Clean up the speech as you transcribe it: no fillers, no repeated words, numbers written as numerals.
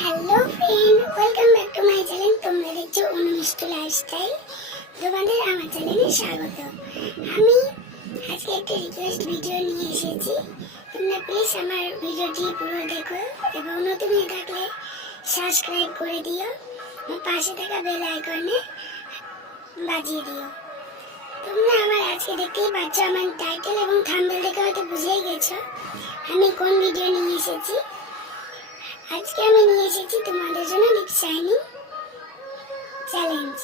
Hello friend, welcome back to my channel. তোমরা দেখছো অনুমিষ্ট লাইফস্টাইল। তোমাদের আমার চ্যানেলে স্বাগত। আমি আজকে একটা রিকোয়েস্ট ভিডিও নিয়ে এসেছি। তোমরা প্লিজ আমার ভিডিওটি পুরো দেখো এবং নতুন হয়ে থাকলে সাবস্ক্রাইব করে দিও এবং পাশে থাকা বেল আইকনে বাজিয়ে দিও। তোমরা আমার আজকে দেখতেই পাচ্ছ, আমার টাইটেল এবং থাম্বনেল দেখে হয়তো বুঝেই গেছো আমি কোন ভিডিও নিয়ে এসেছি। আজকে আমি নিয়ে এসেছি তোমাদের জন্য লিপ শাইনিং চ্যালেঞ্জ।